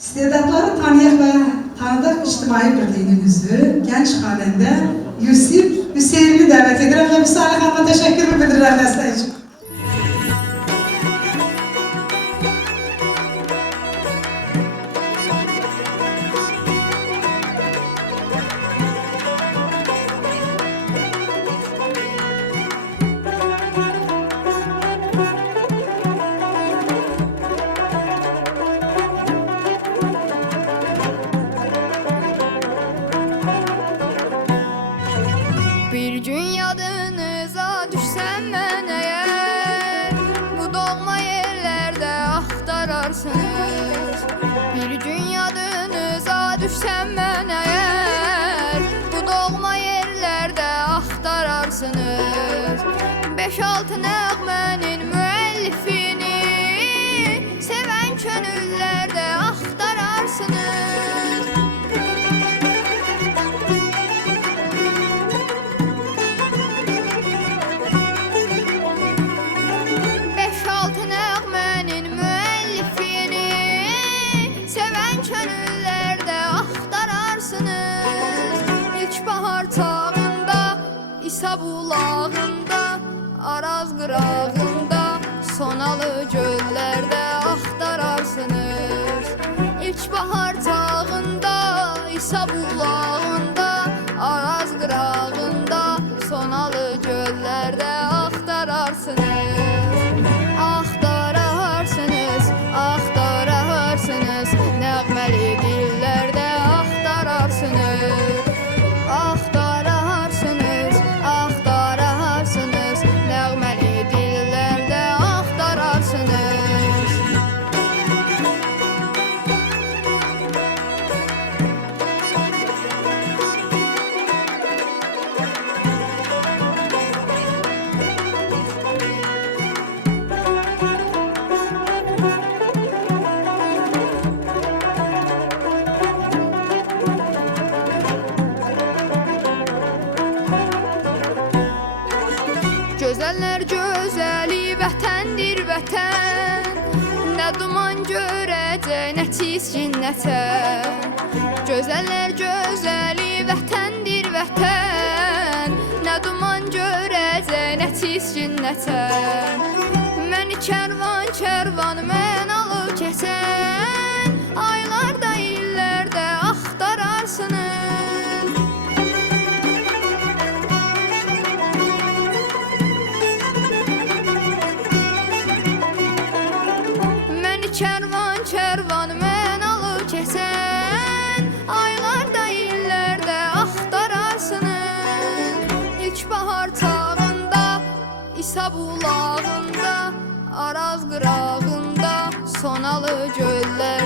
İstedadları tanıyıq və tanıdıq ictimai birliyinin üzvü, gənc xanəndə Yusif Hüseynini dəvət edirəm və Müsalə xanıma təşəkkür bildirirəm dəstək üçün. Bir gün yadınıza düşsem mən əgər, bu doğma yerlərdə axtararsınız. Bir gün yadınıza düşsəm mən əgər, bu doğma yerlərdə axtararsınız. 5-6 nəğmənin müəllifini sevən könüllərdə axtararsınız. 5-6 nəğmənin müəllifini sevən könüllərdə axtararsınız. İlk bahar çağında, İsa bulağında, Araz qırağında, Sonalı göllərdə axtararsınız. İlk bahar çağında, İsa bulağında, Araz qırağında, Sonalı göllərdə axtararsınız. Axtararsınız, axtararsınız, nəğməli dillərdə axtararsınız. Axtararsınız, axtararsınız, nəğməli dillərdə axtararsınız. Gözəller gözəli vətəndir vətən, nə duman görəcək, nə çizgin, nə tən. Gözəller gözəli vətəndir vətən, nə duman görəcək, nə çizgin, nə tən. Məni kərvan kərvan mən alıb keçən, aylarda illərdə axtararsınız. Kərvan kərvan mən alıb keçən, aylarda illərdə axtararsınız. İlk bahar çağında, İsa bulağında, Araz qırağında, Sonalı göllər